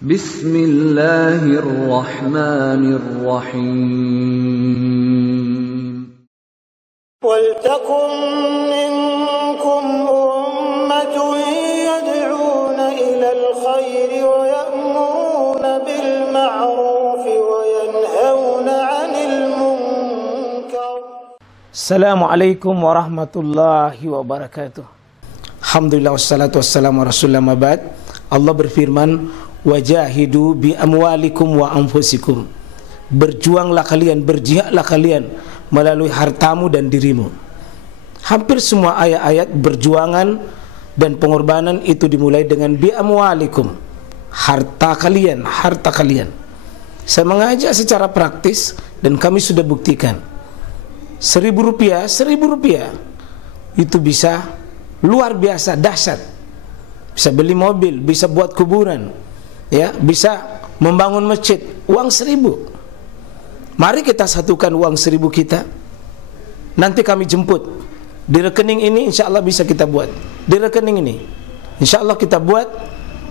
Bismillahirrahmanirrahim. وَلْتَكُنْ مِنْكُمْ أُمَّةٌ يَدْعُونَ إِلَى الْخَيْرِ وَيَأْمُرُونَ بِالْمَعْرُوفِ وَيَنْهَوْنَ عَنِ الْمُنْكَرِ. Assalamualaikum warahmatullahi wabarakatuh. Alhamdulillah wassalatu wassalamu ala rasulillah mabad. Allah berfirman, wajahidu bi amwalikum wa anfusikum. Berjuanglah kalian, berjihadlah kalian melalui hartamu dan dirimu. Hampir semua ayat-ayat berjuangan dan pengorbanan itu dimulai dengan bi amwalikum, harta kalian, harta kalian. Saya mengajak secara praktis dan kami sudah buktikan. Rp1.000 itu bisa luar biasa dahsyat. Bisa beli mobil, bisa buat kuburan, ya, bisa membangun masjid. Uang 1.000. Mari kita satukan uang 1.000 kita. Nanti kami jemput di rekening ini, insya Allah bisa kita buat. Di rekening ini, insya Allah kita buat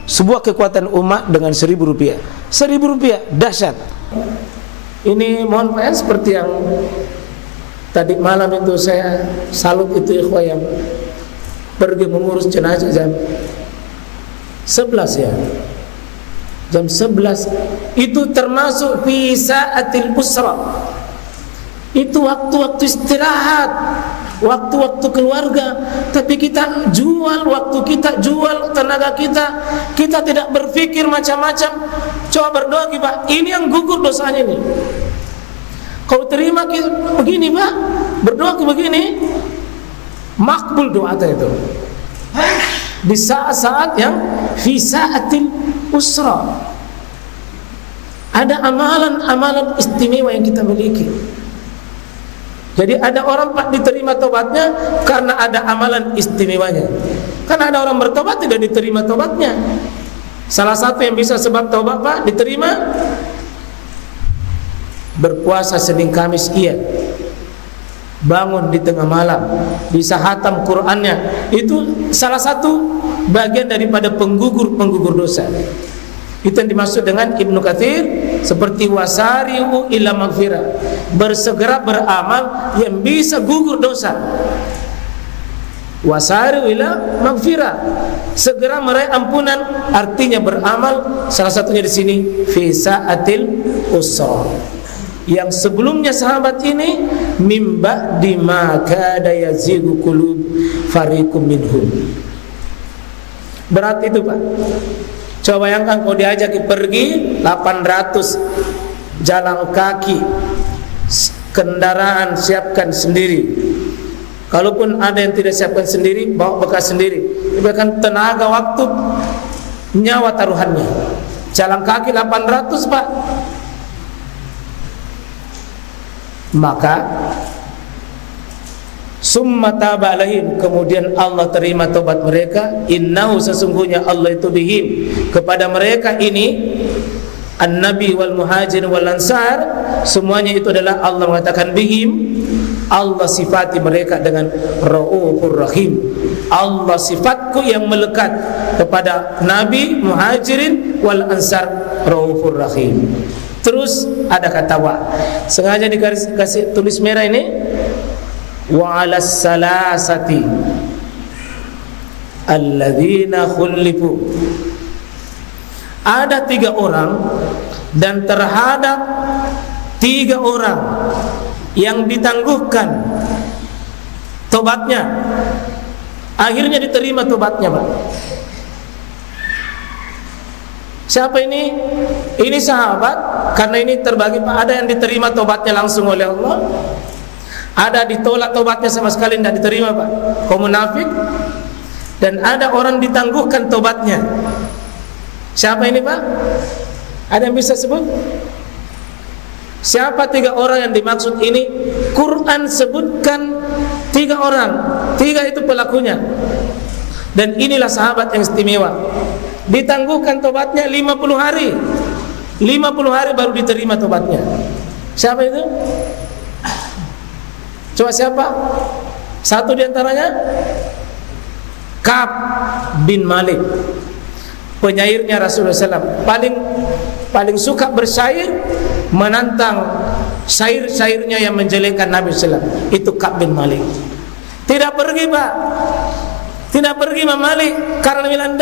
sebuah kekuatan umat dengan Rp1.000. Rp1.000 dahsyat. Ini mohon maaf seperti yang tadi malam itu saya salut itu ikhwah yang pergi mengurus jenazah jam 11 ya. Jam 11 itu termasuk fi sa'atil usra. Itu waktu-waktu istirahat, waktu-waktu keluarga, tapi kita jual waktu kita, jual tenaga kita. Kita tidak berpikir macam-macam. Coba berdoa Pak, ini yang gugur dosanya ini. Kau terima begini Pak, berdoa ke begini, makbul doa itu. Di saat-saat yang fi sa'atil usra. Ada amalan-amalan istimewa yang kita miliki. Jadi ada orang Pak diterima tobatnya karena ada amalan istimewanya. Karena ada orang bertobat tidak diterima tobatnya. Salah satu yang bisa sebab tobat Pak diterima, berpuasa Senin Kamis iya, bangun di tengah malam, bisa hatam Qur'annya. Itu salah satu bagian daripada penggugur dosa. Itu yang dimaksud dengan Ibnu Katsir seperti wasari'u ila maghfirah, bersegera beramal yang bisa gugur dosa. Wasari'u ila maghfirah, segera meraih ampunan, artinya beramal. Salah satunya di sini fi sa'atil usra. Yang sebelumnya sahabat ini mimba di makada yazigu qulub fariqum minhum. Berat itu Pak. Coba bayangkan kau diajak pergi 800 jalan kaki, kendaraan siapkan sendiri. Kalaupun ada yang tidak siapkan sendiri, bawa bekas sendiri. Bahkan tenaga, waktu, nyawa taruhannya. Jalan kaki 800 Pak. Maka summa taba alaihim, kemudian Allah terima tobat mereka. Innahu, sesungguhnya Allah itu bihim, kepada mereka ini, an-nabi wal muhajir wal ansar, semuanya itu adalah Allah mengatakan bihim. Allah sifati mereka dengan Raufur Rahim. Allah sifatku yang melekat kepada nabi, muhajirin wal ansar, Raufur Rahim. Terus ada kata wa, sengaja dikasih tulis merah ini, wa 'alas salasati alladzina khulifu. Ada 3 orang dan terhadap 3 orang yang ditangguhkan tobatnya, akhirnya diterima tobatnya Pak. Siapa ini? Ini sahabat, karena ini terbagi Pak. Ada yang diterima tobatnya langsung oleh Allah, ada ditolak tobatnya sama sekali tidak diterima Pak, kaum munafik. Dan ada orang ditangguhkan tobatnya. Siapa ini Pak? Ada yang bisa sebut? Siapa 3 orang yang dimaksud ini? Quran sebutkan 3 orang. 3 itu pelakunya. Dan inilah sahabat yang istimewa. Ditangguhkan tobatnya 50 hari. 50 hari baru diterima tobatnya. Siapa itu? Coba siapa? Satu diantaranya Ka'ab bin Malik. penyairnya Rasulullah SAW, paling suka bersyair, menantang syair-syairnya yang menjelekkan Nabi SAW, itu Ka'b bin Malik. Tidak pergi Pak, tidak pergi Imam Malik karena bilang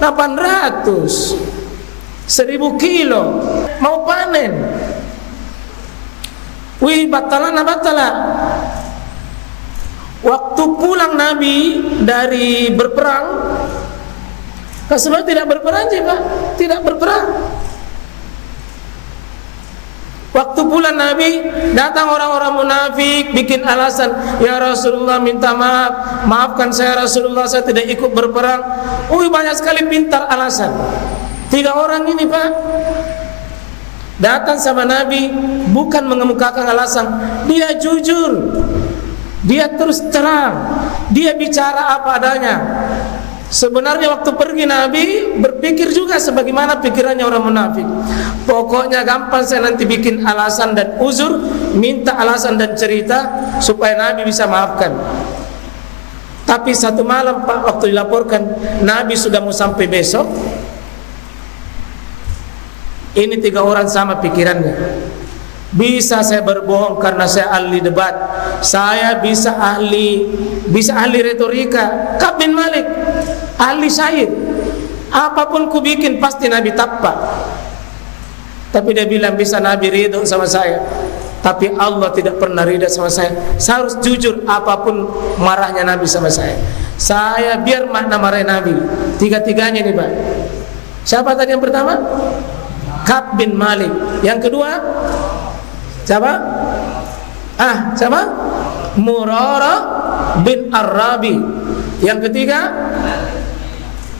800 1000 kilo mau panen. Wih, batala. Waktu pulang Nabi dari berperang, Rasulullah tidak berperang sih Pak, tidak berperang. Waktu pulang Nabi, datang orang-orang munafik bikin alasan, ya Rasulullah minta maaf, maafkan saya Rasulullah, saya tidak ikut berperang. Banyak sekali pintar alasan. 3 orang ini Pak datang sama Nabi, bukan mengemukakan alasan, dia jujur, dia terus terang, dia bicara apa adanya. Sebenarnya waktu pergi Nabi berpikir juga sebagaimana pikirannya orang munafik. Pokoknya gampang saya nanti bikin alasan dan uzur, minta alasan dan cerita supaya Nabi bisa maafkan. Tapi satu malam Pak, waktu dilaporkan Nabi sudah mau sampai besok, ini 3 orang sama pikirannya. Bisa saya berbohong karena saya ahli debat, saya bisa ahli retorika. Ka'b bin Malik ahli syair, apapun ku bikin pasti Nabi tapak. Tapi dia bilang bisa Nabi ridho sama saya, tapi Allah tidak pernah ridho sama saya. Saya harus jujur apapun marahnya Nabi sama saya. Saya biar makna marah Nabi. 3-tiganya nih Pak. Siapa tadi yang pertama? Ka'b bin Malik. Yang kedua siapa? Siapa? Murarah bin Ar-Rabi. Yang ketiga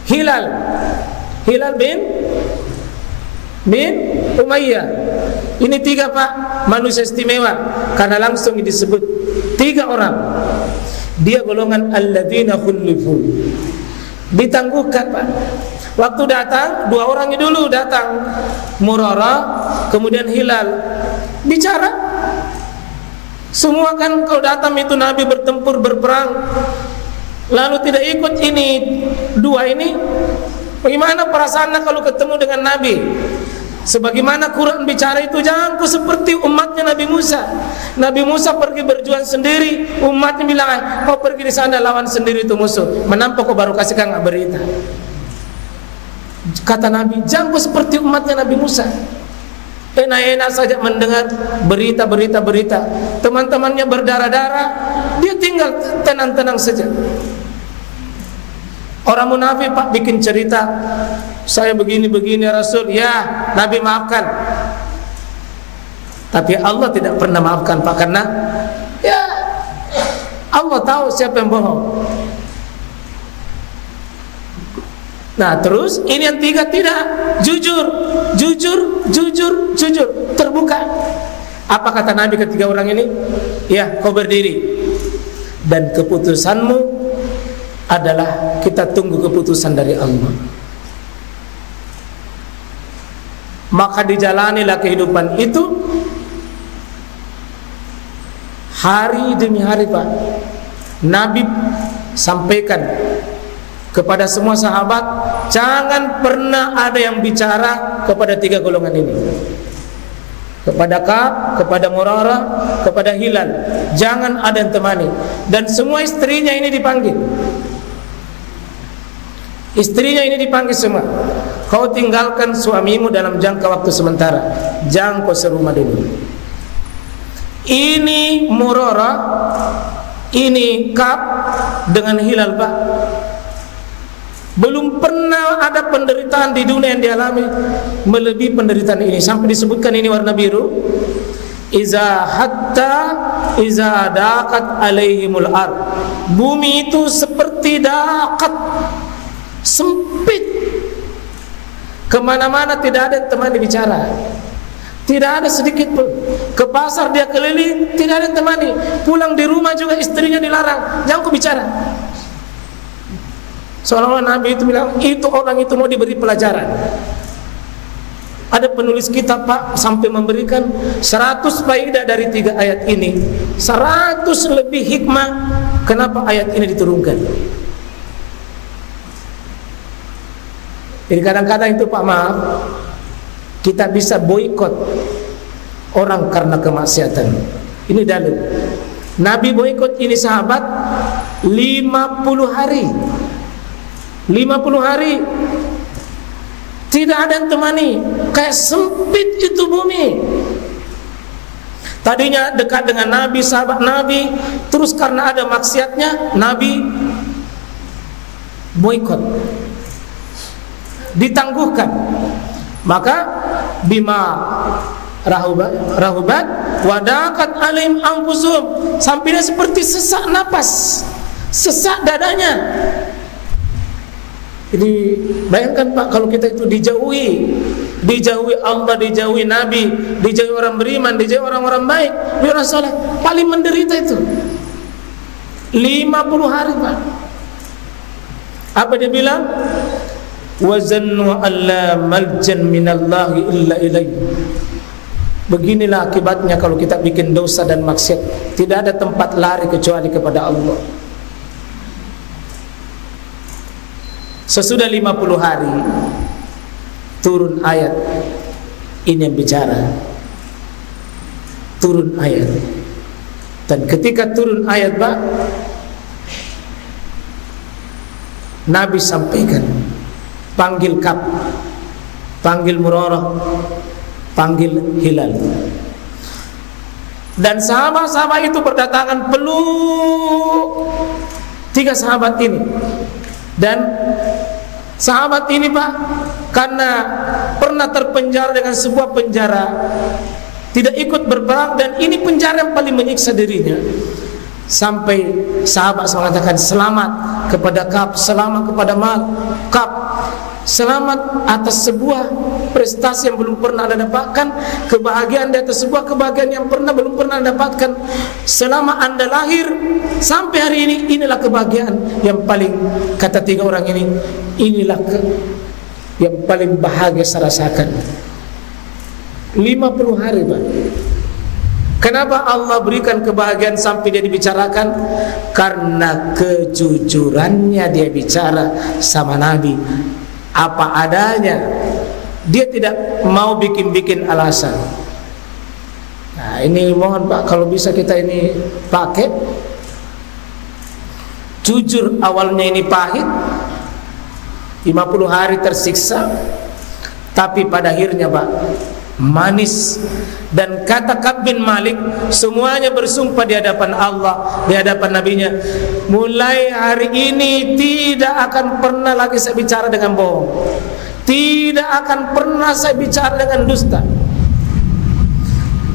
Hilal bin Umayyah. Ini 3 Pak, manusia istimewa karena langsung disebut 3 orang. Dia golongan alladzina khulifu, ditangguhkan Pak. Waktu datang 2 orang dulu datang, Murarah kemudian Hilal, bicara. Semua kan kalau datang itu Nabi bertempur berperang, lalu tidak ikut ini 2 ini, bagaimana perasaannya kalau ketemu dengan Nabi? Sebagaimana Quran bicara itu, jangan ku seperti umatnya Nabi Musa. Nabi Musa pergi berjuang sendiri, umatnya bilang, kau pergi di sana lawan sendiri itu musuh, menampok kau baru kasihkan berita. Kata Nabi, jangan ku seperti umatnya Nabi Musa. Enak-enak saja mendengar berita. Teman-temannya berdarah-darah, dia tinggal tenang-tenang saja. Orang munafik Pak bikin cerita, saya begini Rasul, ya Nabi maafkan. Tapi Allah tidak pernah maafkan Pak, karena ya Allah tahu siapa yang bohong. Nah terus ini yang 3 tidak, jujur, terbuka. Apa kata Nabi ketiga orang ini? Ya, kau berdiri dan keputusanmu adalah kita tunggu keputusan dari Allah. Maka dijalanilah kehidupan itu hari demi hari Pak. Nabi sampaikan kepada semua sahabat, jangan pernah ada yang bicara kepada 3 golongan ini. Kepada Ka'b, kepada Murarah, kepada Hilal, jangan ada yang temani. Dan semua istrinya ini dipanggil. Istrinya ini dipanggil semua. Kau tinggalkan suamimu dalam jangka waktu sementara, jangan kau serumah dulu. Ini Murarah, ini Ka'b dengan Hilal Pak. Belum pernah ada penderitaan di dunia yang dialami melebihi penderitaan ini. Sampai disebutkan ini warna biru, iza daqat alaihimul ard. Bumi itu seperti daqat, sempit. Kemana-mana tidak ada yang temani bicara, tidak ada sedikit pun. Ke pasar dia keliling, tidak ada yang temani. Pulang di rumah juga istrinya dilarang, jangan kau bicara. Seolah-olah Nabi itu bilang, itu orang itu mau diberi pelajaran. Ada penulis kitab Pak sampai memberikan 100 faedah dari 3 ayat ini, 100 lebih hikmah kenapa ayat ini diturunkan. Jadi kadang-kadang itu Pak, maaf, kita bisa boikot orang karena kemaksiatan. Ini dalil. Nabi boikot ini sahabat 50 hari. 50 hari tidak ada yang temani, kayak sempit itu bumi. Tadinya dekat dengan Nabi, sahabat Nabi, terus karena ada maksiatnya Nabi boikot, ditangguhkan. Maka bima rahubat wadakat alim anfusum, sampai dia seperti sesak napas, sesak dadanya. Jadi bayangkan Pak, kalau kita itu dijauhi Allah, dijauhi Nabi, dijauhi orang beriman, dijauhi orang-orang baik, orang soleh, paling menderita itu 50 hari Pak. Apa dia bilang? Wazannu alla maljan minallahi illa ilaih. Beginilah akibatnya kalau kita bikin dosa dan maksiat, tidak ada tempat lari kecuali kepada Allah. Sesudah 50 hari turun ayat ini yang bicara. Turun ayat. Dan ketika turun ayat Pak, Nabi sampaikan, panggil Kab, panggil Murarah, panggil Hilal. Dan sahabat-sahabat itu berdatangan peluk 3 sahabat ini. Dan sahabat ini Pak, karena pernah terpenjara dengan sebuah penjara, tidak ikut berperang, dan ini penjara yang paling menyiksa dirinya. Sampai sahabat mengatakan selamat kepada Kab, selamat kepada Kab, selamat atas sebuah prestasi yang belum pernah Anda dapatkan, kebahagiaan di atas sebuah kebahagiaan yang belum pernah Anda dapatkan. Selama Anda lahir sampai hari ini, inilah kebahagiaan yang paling, kata 3 orang ini, inilah yang paling bahagia saya rasakan. 50 hari Pak. Kenapa Allah berikan kebahagiaan sampai dia dibicarakan? Karena kejujurannya dia bicara sama Nabi apa adanya. Dia tidak mau bikin-bikin alasan. Nah ini mohon Pak, kalau bisa kita ini pakai. Jujur awalnya ini pahit, 50 hari tersiksa, tapi pada akhirnya Pak manis. Dan kata Ka'b bin Malik, semuanya bersumpah di hadapan Allah, di hadapan Nabinya, mulai hari ini tidak akan pernah lagi saya bicara dengan bohong, tidak akan pernah saya bicara dengan dusta.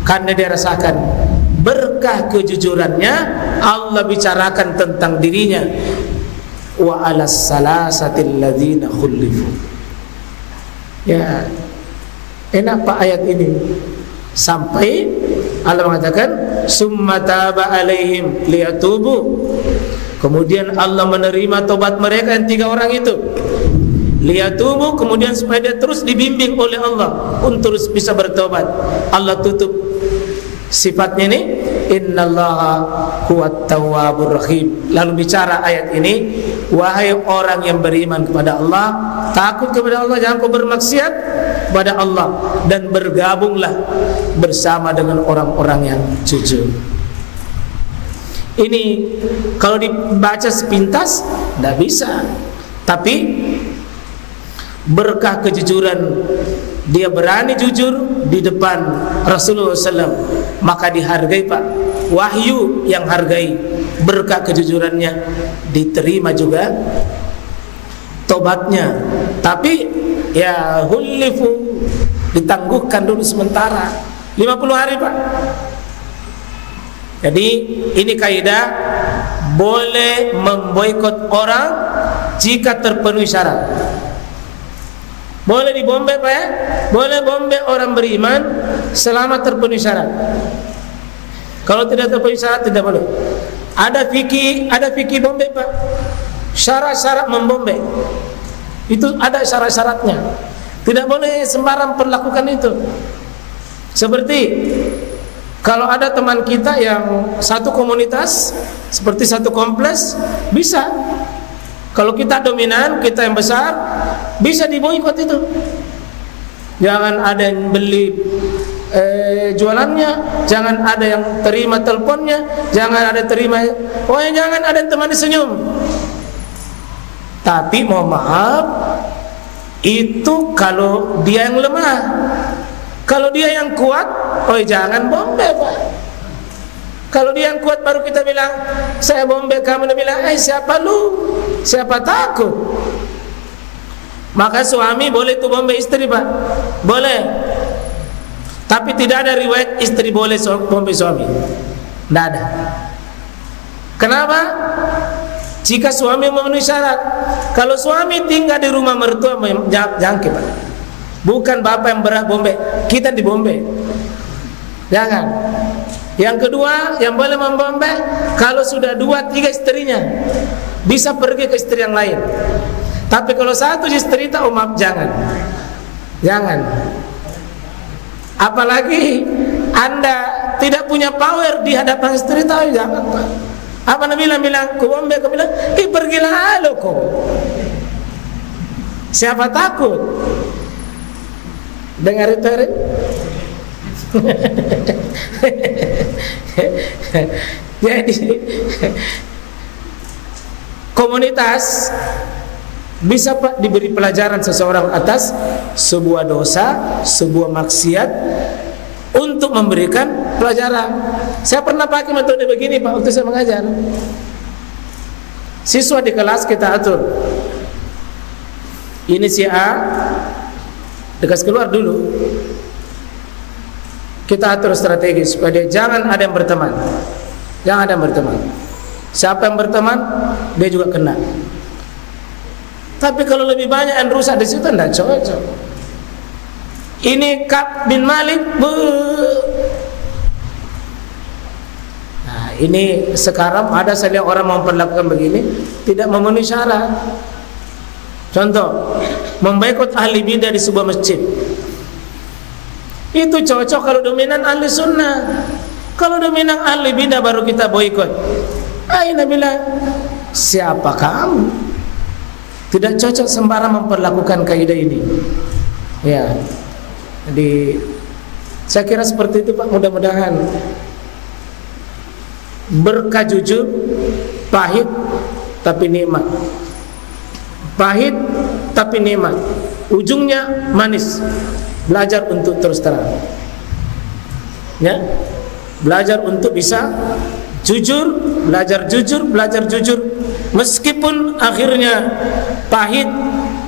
Karena dia rasakan berkah kejujurannya, Allah bicarakan tentang dirinya, wa alas salasatil ladzina khulifu. Ya, enak Pak ayat ini. Sampai Allah mengatakan summa taba alaihim liyatubu. Kemudian Allah menerima tobat mereka yang 3 orang itu. Liyatubu, kemudian supaya dia terus dibimbing oleh Allah untuk terus bisa bertobat. Allah tutup sifatnya ini, innallaha huwat tawwabur rahim. Lalu bicara ayat ini, wahai orang yang beriman kepada Allah, takut kepada Allah, jangan kau bermaksiat kepada Allah, dan bergabunglah bersama dengan orang-orang yang jujur. Ini kalau dibaca sepintas tidak bisa, tapi berkah kejujuran, dia berani jujur di depan Rasulullah SAW, maka dihargai Pak. Wahyu yang hargai, berkah kejujurannya, diterima juga tobatnya. Tapi ya hulifu, ditangguhkan dulu sementara 50 hari Pak. Jadi ini kaidah, boleh memboikot orang jika terpenuhi syarat. Boleh dibombe Pak ya, boleh bombe orang beriman selama terpenuhi syarat. Kalau tidak terpenuhi syarat tidak boleh. Ada fikih bombe Pak, syarat-syarat membombe itu ada syarat-syaratnya. Tidak boleh sembarang perlakukan itu. Seperti kalau ada teman kita yang satu komunitas, seperti satu kompleks, bisa. Kalau kita dominan, kita yang besar, bisa diboikot itu. Jangan ada yang beli jualannya, jangan ada yang terima teleponnya, jangan ada terima, jangan ada yang temani senyum. Tapi mohon maaf, itu kalau dia yang lemah. Kalau dia yang kuat, jangan bombe, Pak. Kalau dia yang kuat baru kita bilang, saya bombe, kamu udah bilang, siapa lu? Siapa takut? Maka suami boleh tuh bombe istri, Pak. Boleh. Tapi tidak ada riwayat istri boleh bombe suami. Tidak ada. Kenapa? Jika suami memenuhi syarat. Kalau suami tinggal di rumah mertua, jangkit, Pak. Bukan bapak yang berhak bombe, kita dibombe. Jangan. Yang kedua, yang boleh membombe kalau sudah 2-3 istrinya, bisa pergi ke istri yang lain. Tapi kalau satu istri tak, maaf, jangan. Apalagi Anda tidak punya power di hadapan istri tahu, jangan, Pak. Apa Nabi bilang, ku bombe, aku bilang, pergilah lo kau. Siapa takut? Dengar itu, jadi komunitas bisa, Pak, diberi pelajaran seseorang atas sebuah dosa, sebuah maksiat, untuk memberikan pelajaran. Saya pernah pakai metode begini, Pak, waktu saya mengajar. Siswa di kelas kita atur. Ini si A, dikasih keluar dulu. Kita atur strategi supaya dia jangan ada yang berteman. Jangan ada yang berteman. Siapa yang berteman, dia juga kena. Tapi kalau lebih banyak yang rusak di situ, tidak cocok. Ini Ka'b bin Malik. Nah, ini sekarang ada saya lihat orang memperlakukan begini, tidak memenuhi syarat. Contoh, memboikot ahli bidah di sebuah masjid. Itu cocok kalau dominan ahli sunnah. Kalau dominan ahli bidah baru kita boikot. Aina bilang, siapa kamu? Tidak cocok sembarang memperlakukan kaidah ini. Ya. Jadi saya kira seperti itu, Pak. Mudah-mudahan berkah jujur, pahit tapi nikmat. Pahit tapi nikmat. Ujungnya manis. Belajar untuk terus terang, ya. Belajar untuk bisa jujur, belajar jujur, meskipun akhirnya pahit,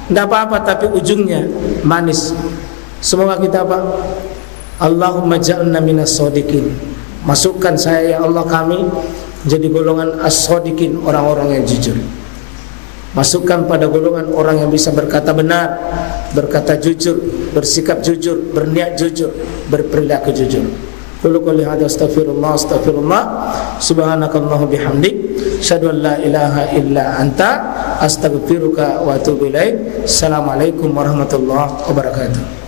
tidak apa-apa, tapi ujungnya manis. Semoga kita, Pak, Allahumma ja'alna minas shodiqin. Masukkan saya, ya Allah, kami jadi golongan as-shodiqin, orang-orang yang jujur. Masukkan pada golongan orang yang bisa berkata benar, berkata jujur, bersikap jujur, berniat jujur, berperilaku jujur. Qul qouli hadza astaghfirullah subhanakallahumma bihamdik asyhadu an la ilaha illa anta astaghfiruka wa atubu ilaik. Assalamualaikum warahmatullahi wabarakatuh.